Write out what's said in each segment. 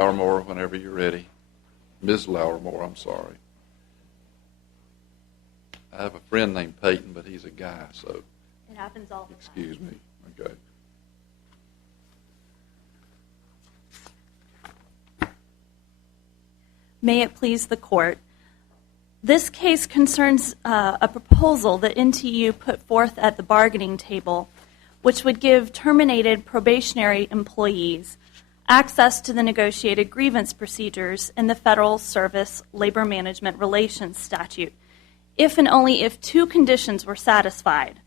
Lauermore, whenever you're ready. Ms. Lauermore, I'm sorry. I have a friend named Peyton, but he's a guy, so. It happens all the time. Excuse me. Okay. May it please the court. This case concerns a proposal that NTEU put forth at the bargaining table, which would give terminated probationary employees access to the negotiated grievance procedures in the Federal Service Labor Management Relations Statute, if and only if two conditions were satisfied.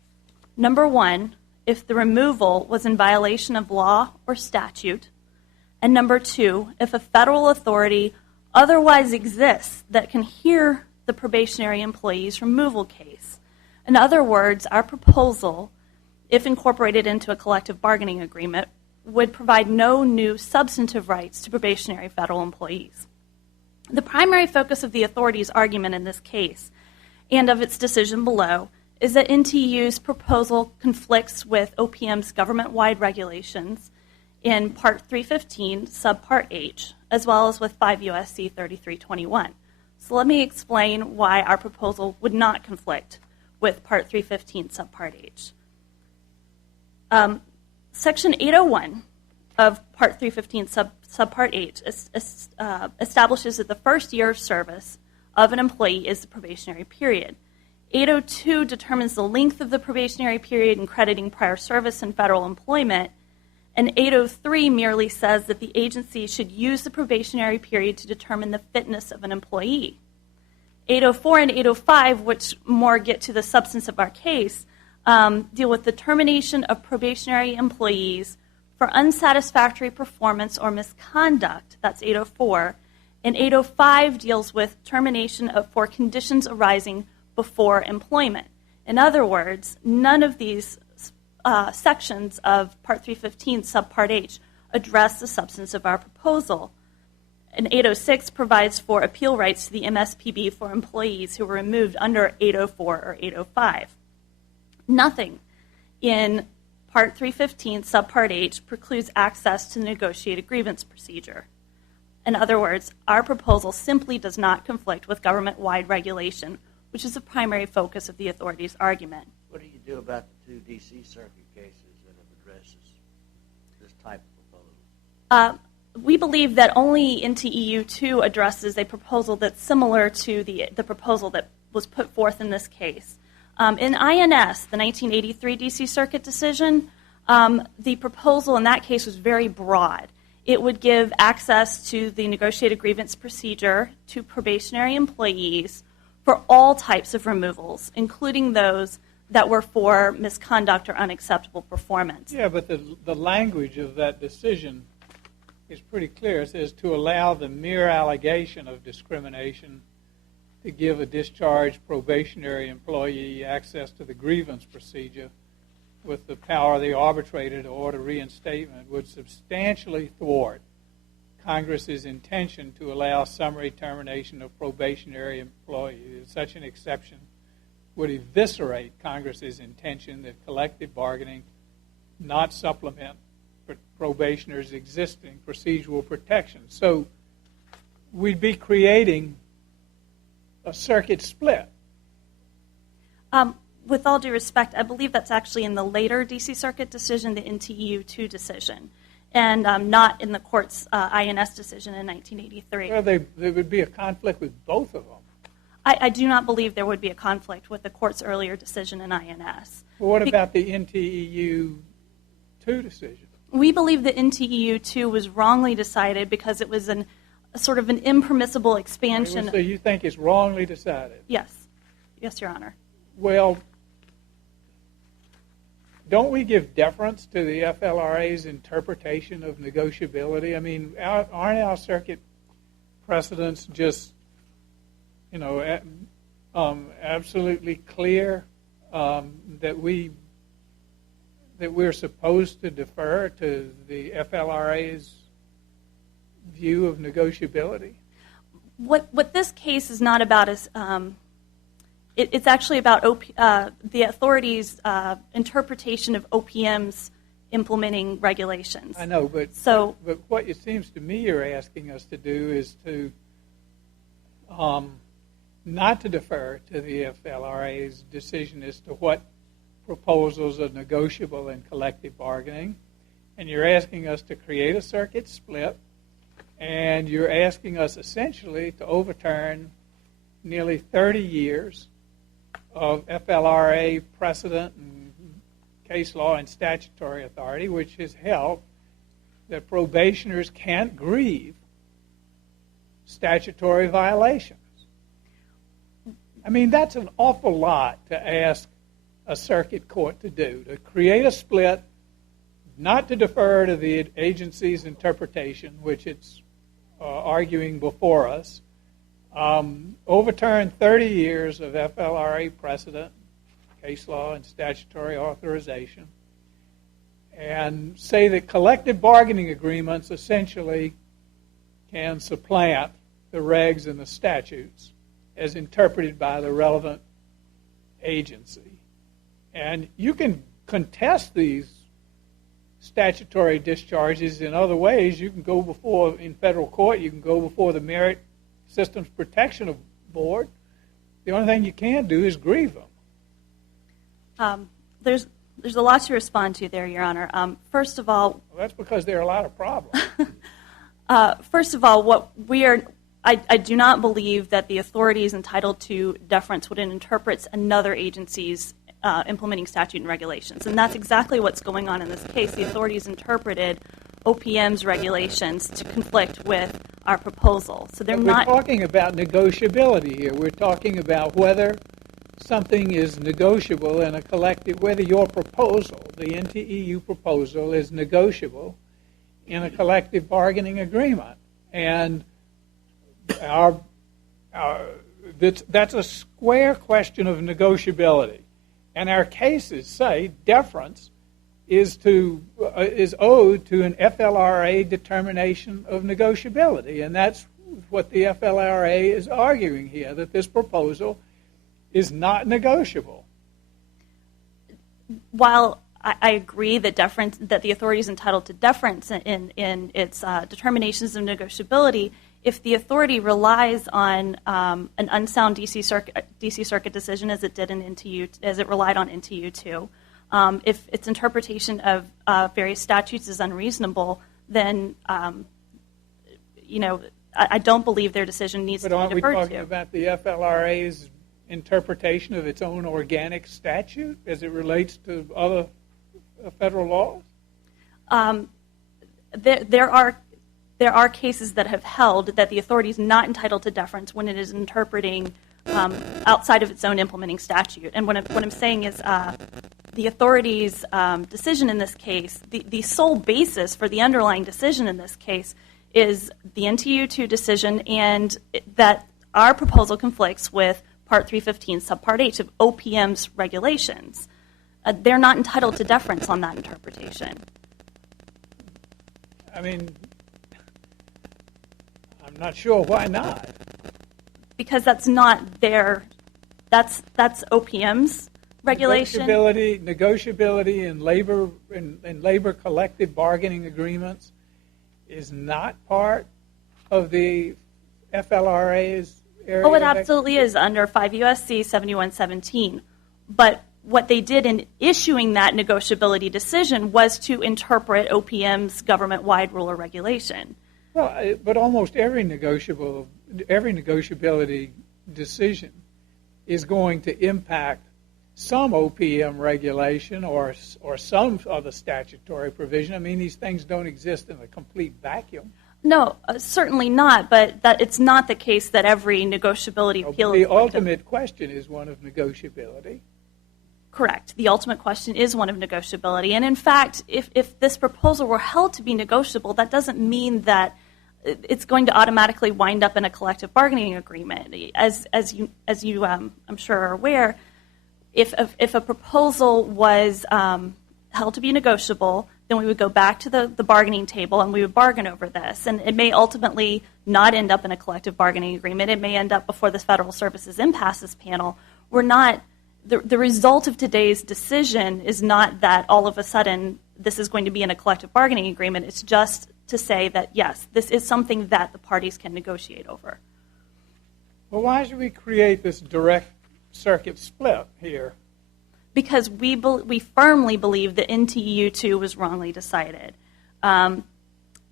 Number one, if the removal was in violation of law or statute, and number two, if a federal authority otherwise exists that can hear the probationary employee's removal case. In other words, our proposal, if incorporated into a collective bargaining agreement, would provide no new substantive rights to probationary federal employees. The primary focus of the authority's argument in this case, and of its decision below, is that NTEU's proposal conflicts with OPM's government-wide regulations in Part 315, Subpart H, as well as with 5 U.S.C. 3321. So let me explain why our proposal would not conflict with Part 315, Subpart H. Section 801 of Part 315, Subpart H establishes that the first year of service of an employee is the probationary period. 802 determines the length of the probationary period in crediting prior service in federal employment, and 803 merely says that the agency should use the probationary period to determine the fitness of an employee. 804 and 805, which more get to the substance of our case, deal with the termination of probationary employees for unsatisfactory performance or misconduct. That's 804. And 805 deals with termination for conditions arising before employment. In other words, none of these sections of Part 315, Subpart H, address the substance of our proposal. And 806 provides for appeal rights to the MSPB for employees who were removed under 804 or 805. Nothing in Part 315, Subpart H, precludes access to the negotiated grievance procedure. In other words, our proposal simply does not conflict with government-wide regulation, which is the primary focus of the authority's argument. What do you do about the two D.C. Circuit cases that have addressed this type of proposal? We believe that only NTEU 2 addresses a proposal that's similar to the proposal that was put forth in this case. In INS, the 1983 D.C. Circuit decision, the proposal in that case was very broad. It would give access to the negotiated grievance procedure to probationary employees for all types of removals, including those that were for misconduct or unacceptable performance. Yeah, but the language of that decision is pretty clear. It says to allow the mere allegation of discrimination to give a discharged probationary employee access to the grievance procedure with the power of the arbitrator to order reinstatement would substantially thwart Congress's intention to allow summary termination of probationary employees. Such an exception would eviscerate Congress's intention that collective bargaining not supplement probationers' existing procedural protections. So we'd be creating a circuit split. With all due respect, I believe that's actually in the later D.C. Circuit decision, the NTEU 2 decision, and not in the court's INS decision in 1983. Well, there would be a conflict with both of them. I do not believe there would be a conflict with the court's earlier decision in INS. Well, what about the NTEU 2 decision? We believe the NTEU 2 was wrongly decided because it was sort of an impermissible expansion. So you think it's wrongly decided? Yes. Yes, Your Honor. Well, don't we give deference to the FLRA's interpretation of negotiability? I mean, aren't our circuit precedents just, absolutely clear that we're supposed to defer to the FLRA's view of negotiability? What this case is not about is it's actually about the authority's interpretation of OPM's implementing regulations. I know, but what it seems to me you're asking us to do is to not to defer to the FLRA's decision as to what proposals are negotiable in collective bargaining, and you're asking us to create a circuit split, and you're asking us essentially to overturn nearly 30 years of FLRA precedent and case law and statutory authority, which has held that probationers can't grieve statutory violations. I mean, that's an awful lot to ask a circuit court to do, to create a split, not to defer to the agency's interpretation, which it's arguing before us, overturn 30 years of FLRA precedent, case law, and statutory authorization, and say that collective bargaining agreements essentially can supplant the regs and the statutes as interpreted by the relevant agency. And you can contest these statutory discharges in other ways. You can go before, in federal court, you can go before the Merit Systems Protection Board. The only thing you can't do is grieve them. There's a lot to respond to there, Your Honor. First of all, well, that's because there are a lot of problems. First of all, I do not believe that the authority is entitled to deference when it interprets another agency's implementing statute and regulations. And that's exactly what's going on in this case. The authorities interpreted OPM's regulations to conflict with our proposal. So we're talking about negotiability here. We're talking about whether something is negotiable in a collective, whether your proposal, the NTEU proposal, is negotiable in a collective bargaining agreement. And that's a square question of negotiability. And our cases say deference is owed to an FLRA determination of negotiability. And that's what the FLRA is arguing here, that this proposal is not negotiable. While I agree that the authority is entitled to deference in its determinations of negotiability, if the authority relies on an unsound DC Circuit decision, as it did in NTEU, as it relied on NTEU 2, if its interpretation of various statutes is unreasonable, then I don't believe their decision needs to be deferred to. But aren't we talking about the FLRA's interpretation of its own organic statute as it relates to other federal laws? There are cases that have held that the authority is not entitled to deference when it is interpreting outside of its own implementing statute. And what I'm saying is the authority's decision in this case, the sole basis for the underlying decision in this case is the NTEU 2 decision, and that our proposal conflicts with Part 315, Subpart H of OPM's regulations. They're not entitled to deference on that interpretation. I mean, I'm not sure why not. Because that's not that's OPM's regulation. Negotiability in labor collective bargaining agreements is not part of the FLRA's area. Oh, it absolutely is under 5 U.S.C. 7117. But what they did in issuing that negotiability decision was to interpret OPM's government-wide rule or regulation. Well, but almost every negotiability decision is going to impact some OPM regulation or some other statutory provision. I mean, these things don't exist in a complete vacuum. No, certainly not, but it's not the case that every negotiability appeal The ultimate question is one of negotiability. Correct. The ultimate question is one of negotiability. And in fact, if this proposal were held to be negotiable, that doesn't mean that it's going to automatically wind up in a collective bargaining agreement. As you I'm sure are aware, if a proposal was held to be negotiable, then we would go back to the bargaining table and we would bargain over this. And it may ultimately not end up in a collective bargaining agreement. It may end up before the Federal Services Impasses Panel. the result of today's decision is not that all of a sudden this is going to be in a collective bargaining agreement. It's just to say that, yes, this is something that the parties can negotiate over. Well, why should we create this direct circuit split here? Because we firmly believe that NTEU 2 was wrongly decided.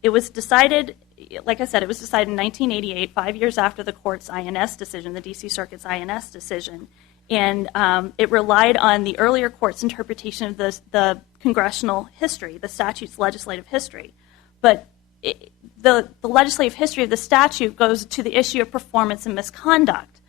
It was decided, like I said, it was decided in 1988, 5 years after the court's INS decision, the D.C. Circuit's INS decision. And it relied on the earlier court's interpretation of the congressional history, the statute's legislative history. But the legislative history of the statute goes to the issue of performance and misconduct.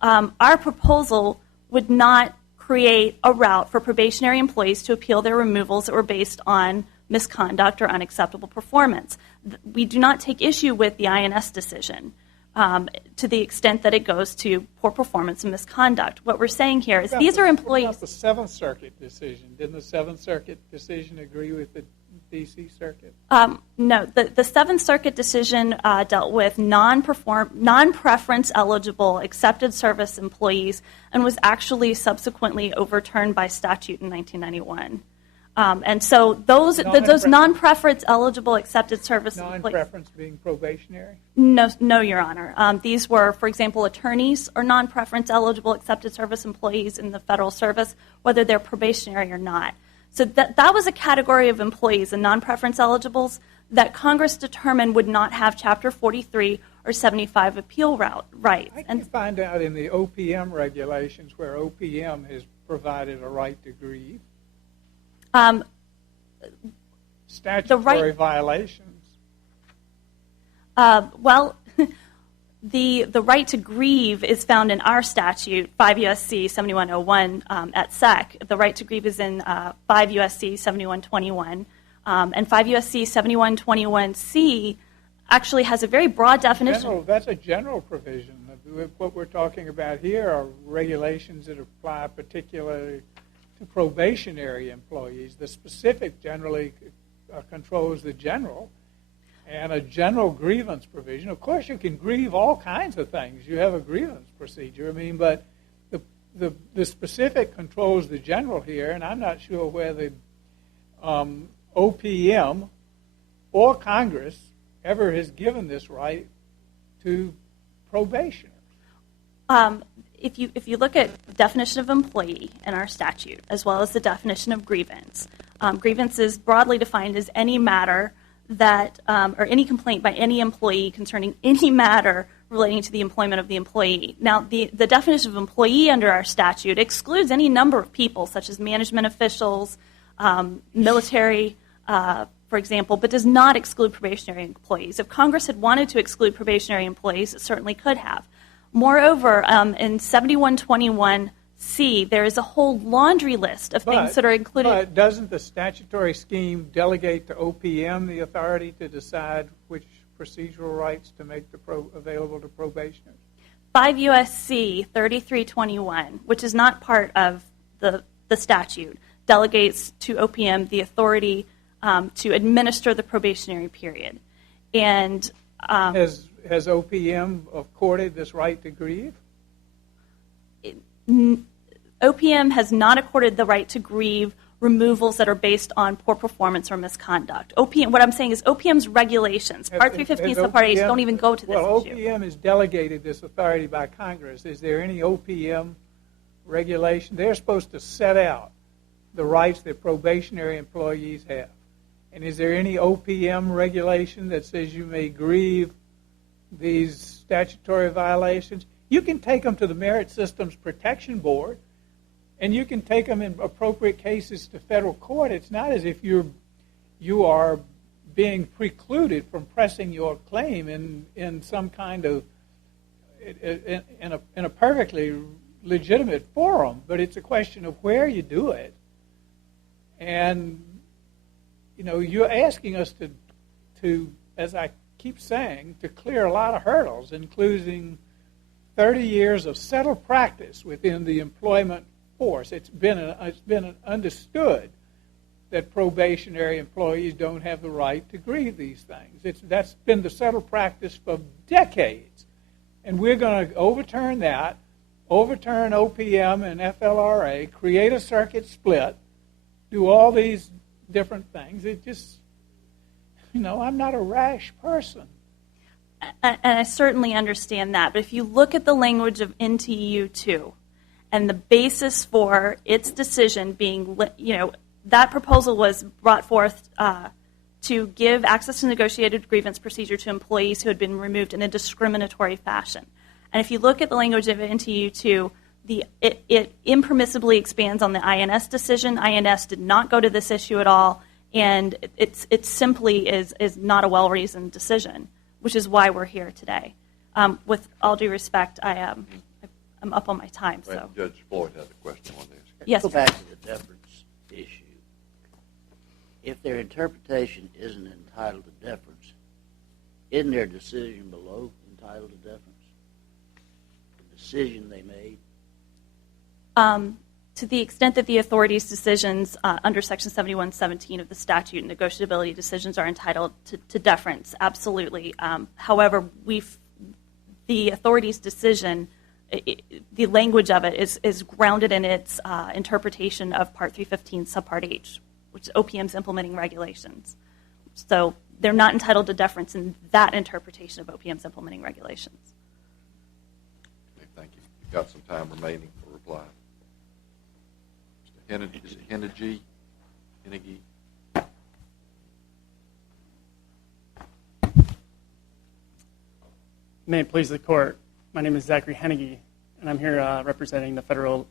Our proposal would not create a route for probationary employees to appeal their removals that were based on misconduct or unacceptable performance. We do not take issue with the INS decision to the extent that it goes to poor performance and misconduct. What we're saying here is these are employees. What about the Seventh Circuit decision? Didn't the Seventh Circuit decision agree with the D.C. Circuit? No, the Seventh Circuit decision dealt with non-preference eligible accepted service employees and was actually subsequently overturned by statute in 1991. And so those non-preference eligible accepted service employees. Non-preference being probationary? No, Your Honor. These were, for example, attorneys or non-preference eligible accepted service employees in the federal service, whether they're probationary or not. So that was a category of employees and non-preference eligibles that Congress determined would not have Chapter 43 or 75 appeal rights. I can find out in the OPM regulations where OPM has provided a right to grieve. Statutory violations. Well, the right to grieve is found in our statute, 5 U.S.C. 7101 at SEC. The right to grieve is in 5 U.S.C. 7121. And 5 U.S.C. 7121C actually has a very broad definition. That's a general provision. What we're talking about here are regulations that apply particularly to probationary employees. The specific generally controls the general. And a general grievance provision. Of course, you can grieve all kinds of things. You have a grievance procedure. I mean, but the specific controls the general here, and I'm not sure where the OPM or Congress ever has given this right to probation. If you look at the definition of employee in our statute, as well as the definition of grievance, grievance is broadly defined as any matter that, or any complaint by any employee concerning any matter relating to the employment of the employee. Now, the definition of employee under our statute excludes any number of people, such as management officials, military, for example, but does not exclude probationary employees. If Congress had wanted to exclude probationary employees, it certainly could have. Moreover, in 7121C, there is a whole laundry list of things that are included. But doesn't the statutory scheme delegate to OPM the authority to decide which procedural rights to make available to probationers? 5 U.S.C. 3321, which is not part of the statute, delegates to OPM the authority to administer the probationary period. And has OPM accorded this right to grieve? OPM has not accorded the right to grieve removals that are based on poor performance or misconduct. What I'm saying is OPM's regulations, Part 315 Subpart H, don't even go to this issue. Well, OPM has delegated this authority by Congress. Is there any OPM regulation? They're supposed to set out the rights that probationary employees have. And is there any OPM regulation that says you may grieve these statutory violations? You can take them to the Merit Systems Protection Board, and you can take them in appropriate cases to federal court. It's not as if you are being precluded from pressing your claim in some kind of in a perfectly legitimate forum, but it's a question of where you do it. And you're asking us to, as I keep saying, to clear a lot of hurdles, including 30 years of settled practice within the employment force. It's been understood that probationary employees don't have the right to grieve these things. That's been the settled practice for decades. And we're going to overturn that overturn OPM and FLRA, create a circuit split, do all these different things. It just, I'm not a rash person. And I certainly understand that. But if you look at the language of NTEU 2 and the basis for its decision being, that proposal was brought forth to give access to negotiated grievance procedure to employees who had been removed in a discriminatory fashion. And if you look at the language of NTEU 2, it impermissibly expands on the INS decision. INS did not go to this issue at all, and it simply is not a well-reasoned decision, which is why we're here today. With all due respect, I'm up on my time. So Judge Floyd had a question on this. yes, Go sir. back to the deference issue. If their interpretation isn't entitled to deference, isn't their decision below entitled to deference? The decision they made? To the extent that the authority's decisions under Section 7117 of the statute, negotiability decisions are entitled to deference, absolutely. However, the authority's decision, the language of it is grounded in its interpretation of Part 315, Subpart H, which is OPM's implementing regulations. So they're not entitled to deference in that interpretation of OPM's implementing regulations. Okay, thank you. You've got some time remaining for reply. Mr. Hennigy, is it Hennigy? May it please the Court. My name is Zachary Hennigy, and I'm here representing the Federal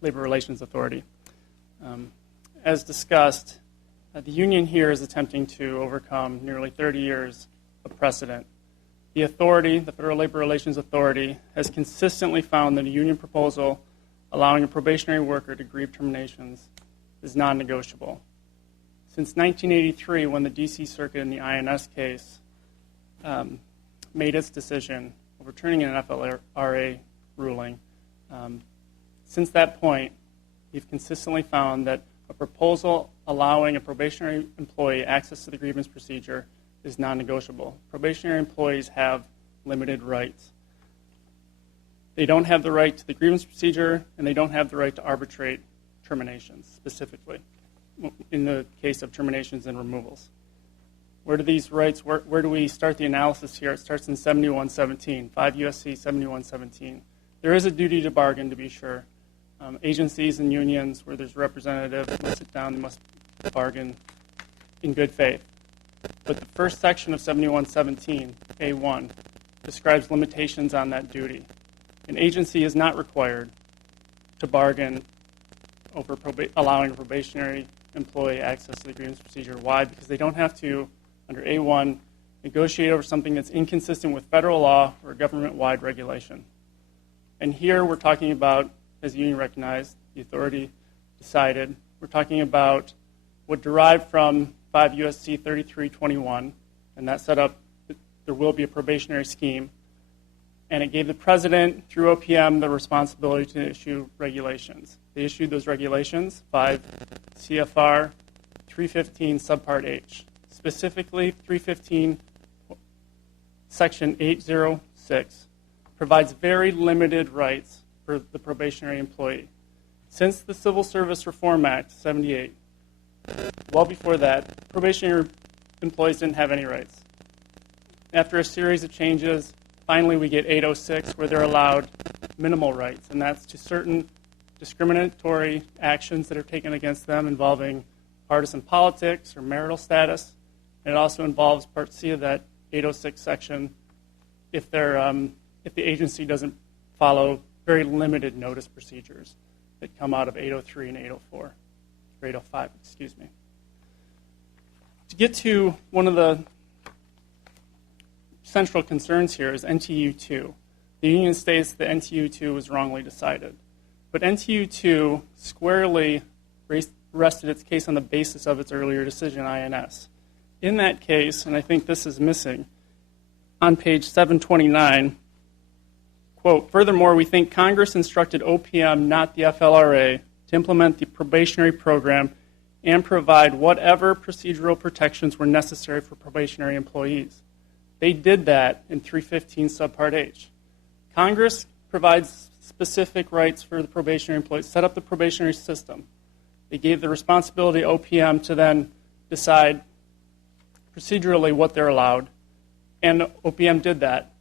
Labor Relations Authority. As discussed, the union here is attempting to overcome nearly 30 years of precedent. The authority, the Federal Labor Relations Authority, has consistently found that a union proposal allowing a probationary worker to grieve terminations is non-negotiable. Since 1983, when the D.C. Circuit in the INS case made its decision overturning an FLRA ruling, since that point, we've consistently found that a proposal allowing a probationary employee access to the grievance procedure is non-negotiable. Probationary employees have limited rights. They don't have the right to the grievance procedure, and they don't have the right to arbitrate terminations, specifically, in the case of terminations and removals. Where do these rights, where do we start the analysis here? It starts in 7117, 5 U.S.C. 7117. There is a duty to bargain, to be sure. Agencies and unions where there's a representative must sit down, they must bargain in good faith. But the first section of 7117, A1, describes limitations on that duty. An agency is not required to bargain over allowing a probationary employee access to the grievance procedure. Why? Because they don't have to, under A1, negotiate over something that's inconsistent with federal law or government-wide regulation. And here we're talking about, as the union recognized, the authority decided, we're talking about what derived from 5 U.S.C. 3321, and that set up that there will be a probationary scheme, and it gave the president, through OPM, the responsibility to issue regulations. They issued those regulations, 5 CFR 315 subpart H. Specifically, 315 section 806 provides very limited rights for the probationary employee. Since the Civil Service Reform Act, 78, well before that, probationary employees didn't have any rights. After a series of changes, finally we get 806 where they're allowed minimal rights, and that's to certain discriminatory actions that are taken against them involving partisan politics or marital status. And it also involves Part C of that 806 section if the agency doesn't follow very limited notice procedures that come out of 803 and 804, or 805, excuse me. To get to one of the central concerns here is NTEU 2. The union states that NTEU 2 was wrongly decided. But NTEU 2 squarely rested its case on the basis of its earlier decision, INS. In that case, and I think this is missing, on page 729, quote, furthermore, we think Congress instructed OPM, not the FLRA, to implement the probationary program and provide whatever procedural protections were necessary for probationary employees. They did that in 315 subpart H. Congress provides specific rights for the probationary employees, set up the probationary system. They gave the responsibility to OPM to then decide procedurally what they're allowed, and OPM did that.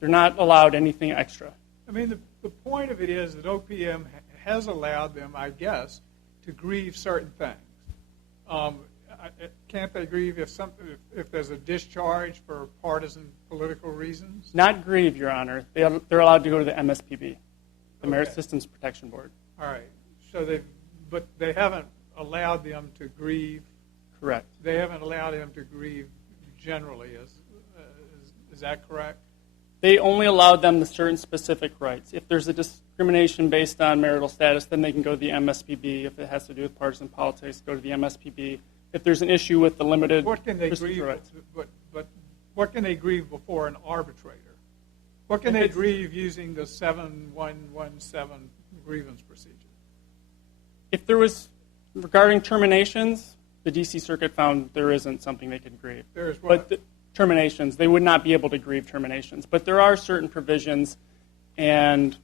They're not allowed anything extra. I mean, the point of it is that OPM has allowed them, I guess, to grieve certain things. Can't they grieve if there's a discharge for partisan political reasons? Not grieve, Your Honor. They're allowed to go to the MSPB, the Merit Systems Protection Board. All right. But they haven't allowed them to grieve. Correct. They haven't allowed them to grieve generally. Is that correct? They only allowed them the certain specific rights. If there's a discrimination based on marital status, then they can go to the MSPB. If it has to do with partisan politics, go to the MSPB. If there's an issue with the limited what can they grieve? rights. But what can they grieve before an arbitrator? What can they grieve using the 7117 grievance procedure? If there was, regarding terminations, the D.C. Circuit found there isn't something they could grieve. There is what? But terminations, they would not be able to grieve terminations. But there are certain provisions, and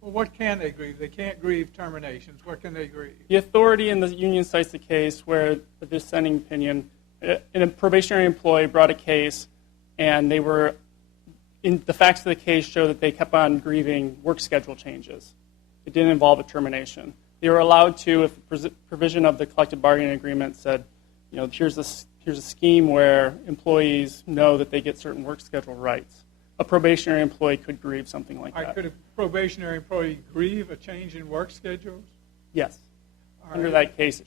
well, what can they grieve? They can't grieve terminations. What can they grieve? the authority in the union cites the case where the dissenting opinion, a probationary employee brought a case, and they were, in the facts of the case show that they kept on grieving work schedule changes. It didn't involve a termination. They were allowed to, if the provision of the collective bargaining agreement said, you know, here's a scheme where employees know that they get certain work schedule rights. A probationary employee could grieve something like that. Could a probationary employee grieve a change in work schedules? Yes. All Under right. that case,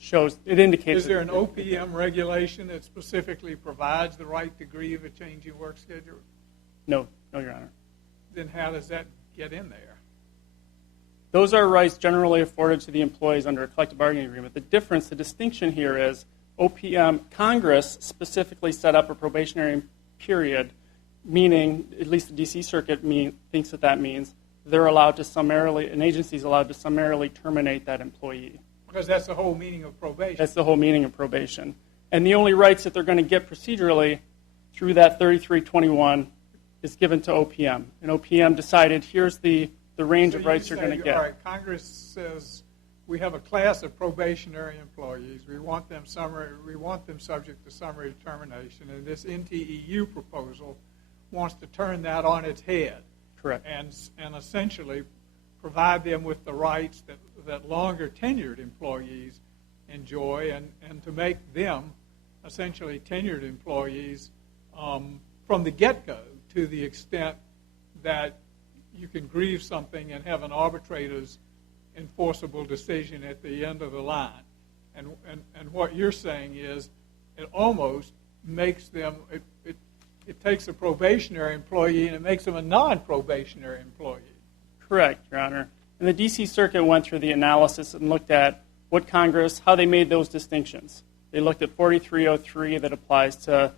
it indicates. Is there an OPM regulation that specifically provides the right to grieve a change in work schedule? No, Your Honor. Then how does that get in there? Those are rights generally afforded to the employees under a collective bargaining agreement. The distinction here is OPM, Congress specifically set up a probationary period, meaning, at least the D.C. Circuit thinks that means they're allowed to an agency is allowed to summarily terminate that employee. Because that's the whole meaning of probation. That's the whole meaning of probation. And the only rights that they're going to get procedurally through that 3321 is given to OPM. And OPM decided here's the range of rights you're going to get. All right, Congress says we have a class of probationary employees. We want them subject to summary determination. And this NTEU proposal wants to turn that on its head. Correct. And essentially provide them with the rights that longer tenured employees enjoy, and to make them essentially tenured employees from the get-go, to the extent that you can grieve something and have an arbitrator's enforceable decision at the end of the line. And what you're saying is it almost makes them, it takes a probationary employee and it makes them a non-probationary employee. Correct, Your Honor. And the D.C. Circuit went through the analysis and looked at how they made those distinctions. They looked at 4303 that applies to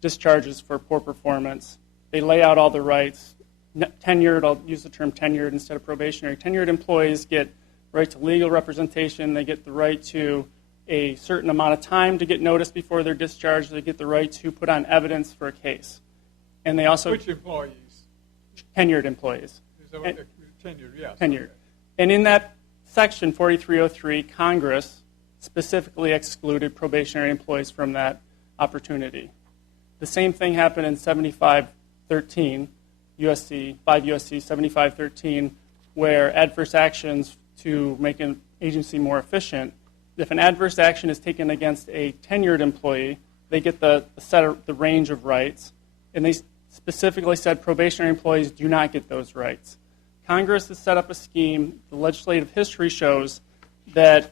discharges for poor performance. They lay out all the rights. Tenured, I'll use the term tenured instead of probationary. Tenured employees get right to legal representation. They get the right to a certain amount of time to get notice before they're discharged. They get the right to put on evidence for a case. And they also... Which employees? Tenured employees. Is that what tenured, yes. Tenured. And in that section, 4303, Congress specifically excluded probationary employees from that opportunity. The same thing happened in 7513, 5 U.S.C. 7513, where adverse actions to make an agency more efficient, if an adverse action is taken against a tenured employee, they get the range of rights, and they specifically said probationary employees do not get those rights. Congress has set up a scheme. The legislative history shows that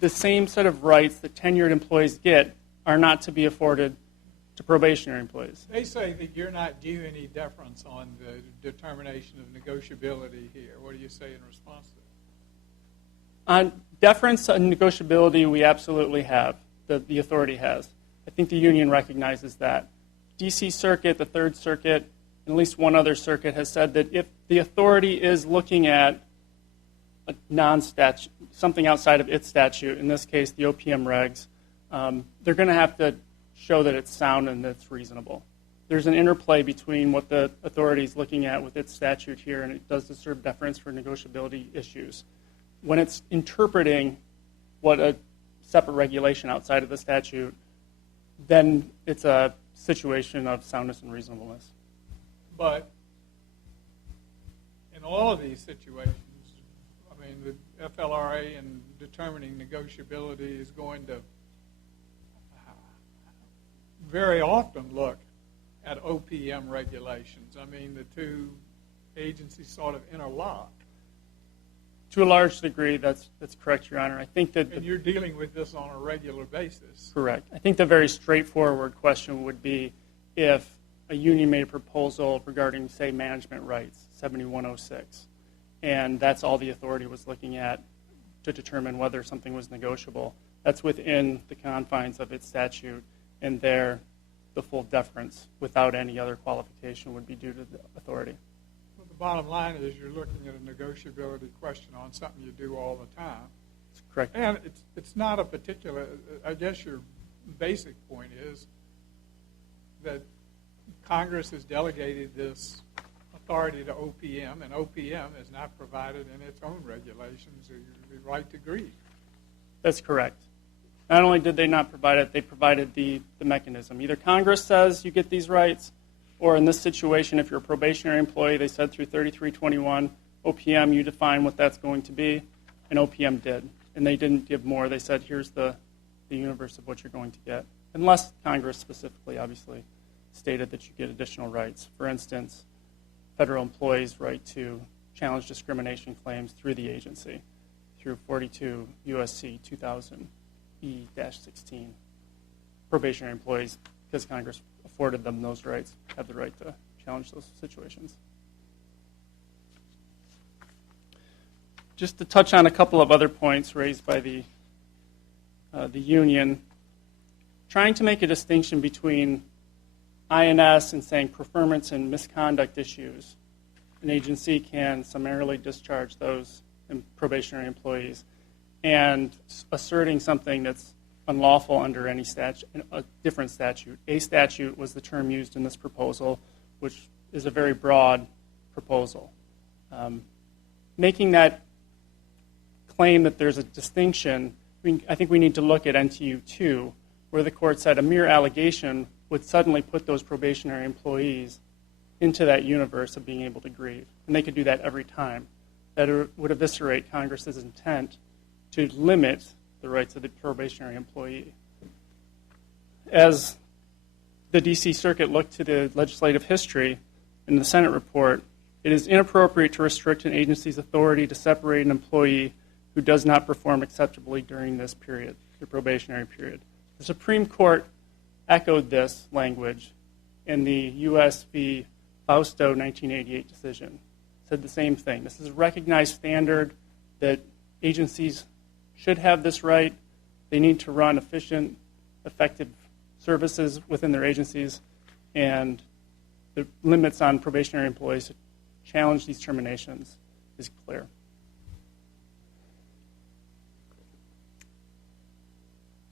the same set of rights that tenured employees get are not to be afforded to probationary employees. They say that you're not due any deference on the determination of negotiability here. What do you say in response to that? On deference and negotiability, we absolutely have. The authority has. I think the union recognizes that. D.C. Circuit, the Third Circuit, and at least one other circuit has said that if the authority is looking at a non-statute, something outside of its statute, in this case the OPM regs, they're going to have to show that it's sound and that it's reasonable. there's an interplay between what the authority is looking at with its statute here, and it does deserve deference for negotiability issues. When it's interpreting what a separate regulation outside of the statute, then it's a situation of soundness and reasonableness. But in all of these situations, I mean, the FLRA in determining negotiability is going to very often look at OPM regulations. I mean, the two agencies sort of interlock. To a large degree, that's correct, Your Honor. I think that and you're dealing with this on a regular basis. Correct. I think the very straightforward question would be if a union made a proposal regarding, say, management rights, 7106, and that's all the authority was looking at to determine whether something was negotiable. That's within the confines of its statute, and there the full deference without any other qualification would be due to the authority. Well, the bottom line is you're looking at a negotiability question on something you do all the time. That's correct. And it's not a particular, I guess your basic point is that Congress has delegated this authority to OPM, and OPM has not provided in its own regulations the right to grieve. That's correct. Not only did they not provide it, they provided the mechanism. Either Congress says you get these rights, or in this situation, if you're a probationary employee, they said through 3321, OPM, you define what that's going to be, and OPM did. And they didn't give more. They said, here's the universe of what you're going to get, unless Congress specifically, obviously, stated that you get additional rights. For instance, federal employees' right to challenge discrimination claims through the agency, through 42 U.S.C. 2000E-16. Probationary employees, because Congress afforded them those rights, have the right to challenge those situations. Just to touch on a couple of other points raised by the union, trying to make a distinction between INS and saying performance and misconduct issues. An agency can summarily discharge those probationary employees, and asserting something that's unlawful under any statute, a different statute. A statute was the term used in this proposal, which is a very broad proposal. Making that claim that there's a distinction, I think we need to look at NTEU 2, where the court said a mere allegation would suddenly put those probationary employees into that universe of being able to grieve. And they could do that every time. That would eviscerate Congress's intent to limit the rights of the probationary employee. As the D.C. Circuit looked to the legislative history in the Senate report, it is inappropriate to restrict an agency's authority to separate an employee who does not perform acceptably during this period, the probationary period. The Supreme Court echoed this language in the U.S. v. Fausto 1988 decision. Said the same thing. This is a recognized standard that agencies should have this right. They need to run efficient, effective services within their agencies, and the limits on probationary employees to challenge these terminations is clear.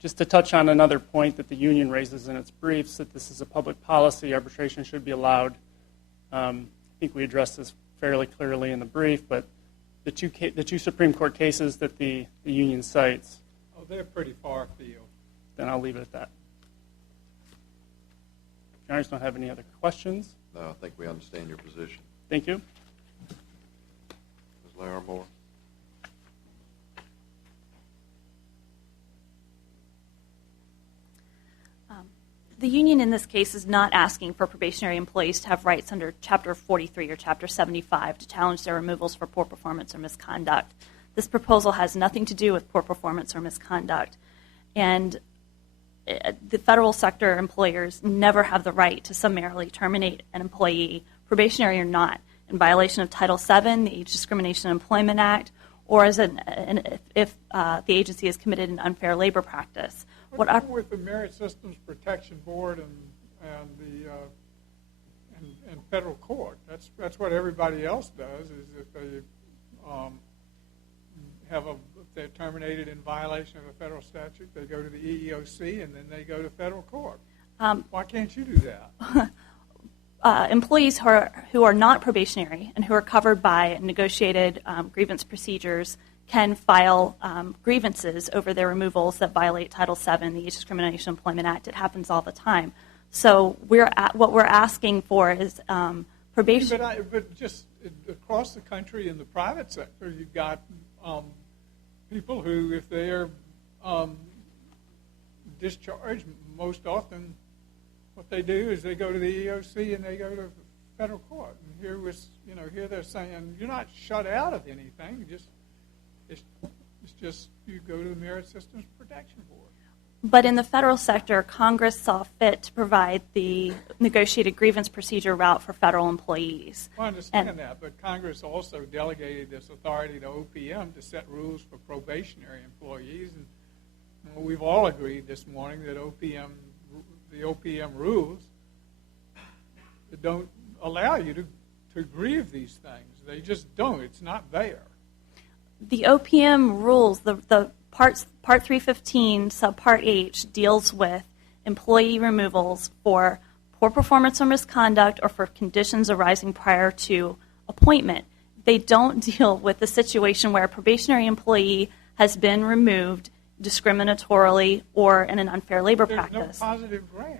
Just to touch on another point that the union raises in its briefs, that this is a public policy, arbitration should be allowed. I think we addressed this fairly clearly in the brief, but the two Supreme Court cases that the union cites. Oh, they're pretty far afield. Then I'll leave it at that. You guys don't have any other questions? No, I think we understand your position. Thank you. Ms. Larimore? The union in this case is not asking for probationary employees to have rights under Chapter 43 or Chapter 75 to challenge their removals for poor performance or misconduct. This proposal has nothing to do with poor performance or misconduct. And the federal sector employers never have the right to summarily terminate an employee, probationary or not, in violation of Title VII, the Age Discrimination and Employment Act, or as if the agency has committed an unfair labor practice. What's wrong with the Merit Systems Protection Board and federal court? That's what everybody else does. Is if they if they're terminated in violation of a federal statute, they go to the EEOC and then they go to federal court. Why can't you do that? employees who are not probationary and who are covered by negotiated grievance procedures can file grievances over their removals that violate Title VII, the Age Discrimination Employment Act. It happens all the time. So what we're asking for is probation. But just across the country in the private sector, you've got people who, if they're discharged, most often what they do is they go to the EOC and they go to federal court. And here they're saying you're not shut out of anything. It's just you go to the Merit Systems Protection Board. But in the federal sector, Congress saw fit to provide the negotiated grievance procedure route for federal employees. I understand that, but Congress also delegated this authority to OPM to set rules for probationary employees. And we've all agreed this morning that the OPM rules don't allow you to grieve these things. They just don't. It's not there. The OPM rules, the Part 315, Subpart H, deals with employee removals for poor performance or misconduct or for conditions arising prior to appointment. They don't deal with the situation where a probationary employee has been removed discriminatorily or in an unfair labor practice. There's no positive ground.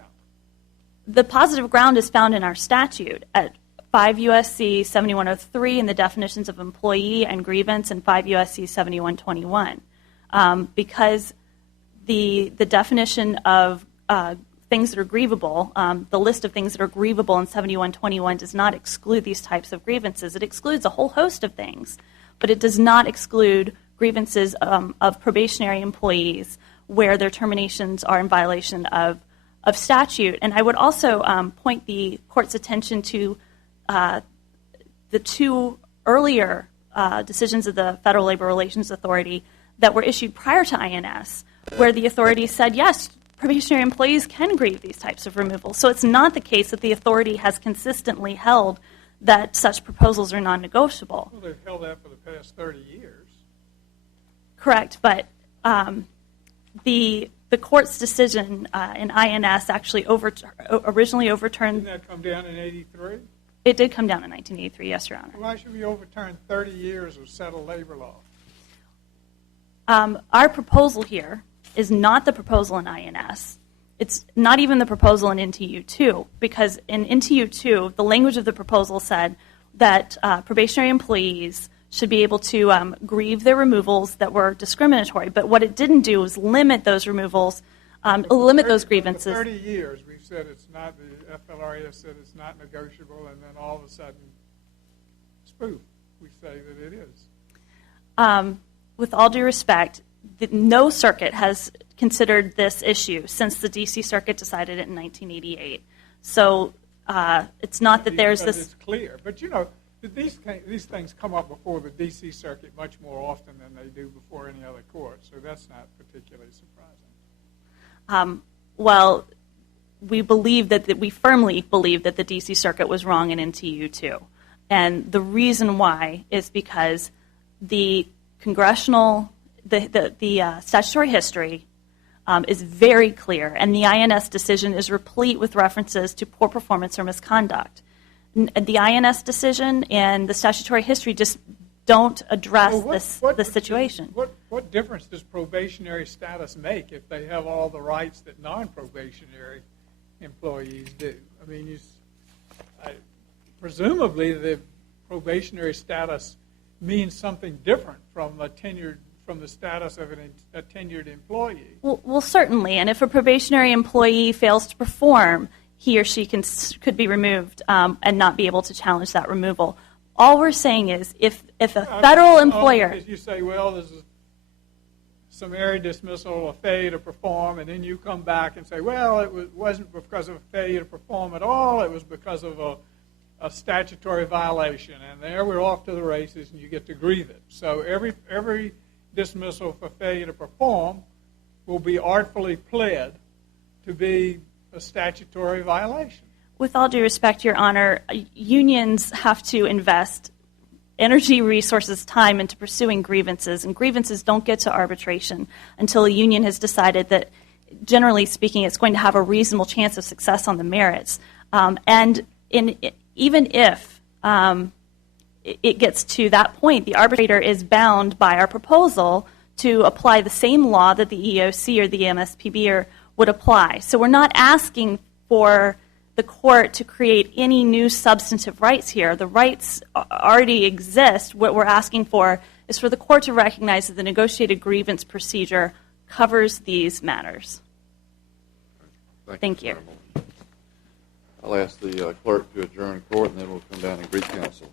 The positive ground is found in our statute at 5 U.S.C. 7103 in the definitions of employee and grievance and 5 U.S.C. 7121. Because the definition of things that are grievable, the list of things that are grievable in 7121 does not exclude these types of grievances. It excludes a whole host of things, but it does not exclude grievances of probationary employees where their terminations are in violation of statute. And I would also point the court's attention to the two earlier decisions of the Federal Labor Relations Authority that were issued prior to INS, where the authority said, yes, probationary employees can grieve these types of removals. So it's not the case that the authority has consistently held that such proposals are non-negotiable. Well, they've held that for the past 30 years. Correct, but the court's decision in INS actually originally overturned. Didn't that come down in 83? It did come down in 1983, yes, Your Honor. Why should we overturn 30 years of settled labor law? Our proposal here is not the proposal in INS. It's not even the proposal in NTEU 2, because in NTEU 2, the language of the proposal said that probationary employees should be able to grieve their removals that were discriminatory. But what it didn't do was limit those removals, limit those grievances. For 30 years, we've said it's not, the FLRA said it's not negotiable, and then all of a sudden, spoof, we say that it is. With all due respect, no circuit has considered this issue since the D.C. Circuit decided it in 1988. So it's not that there's this. It's clear, but you know, these things come up before the D.C. Circuit much more often than they do before any other court. So that's not particularly surprising. Well, we firmly believe that the D.C. Circuit was wrong in NTEU 2, and the reason why is because the congressional, the statutory history is very clear, and the INS decision is replete with references to poor performance or misconduct. The INS decision and the statutory history just don't address this situation. What difference does probationary status make if they have all the rights that non-probationary employees do? I mean, presumably the probationary status means something different from the status of a tenured employee. Well, certainly, and if a probationary employee fails to perform, he or she could be removed and not be able to challenge that removal. All we're saying is if a federal employer... Because you say, well, there's a summary dismissal, a failure to perform, and then you come back and say, well, it wasn't because of a failure to perform at all, it was because of a statutory violation, and there we're off to the races and you get to grieve it. So every dismissal for failure to perform will be artfully pled to be a statutory violation. With all due respect, Your Honor, unions have to invest energy, resources, time into pursuing grievances, and grievances don't get to arbitration until a union has decided that, generally speaking, it's going to have a reasonable chance of success on the merits. And even if it gets to that point, the arbitrator is bound by our proposal to apply the same law that the EEOC or the MSPB would apply. So we're not asking for the court to create any new substantive rights here. The rights already exist. What we're asking for is for the court to recognize that the negotiated grievance procedure covers these matters. Thank you. I'll ask the clerk to adjourn court, and then we'll come down and greet counsel.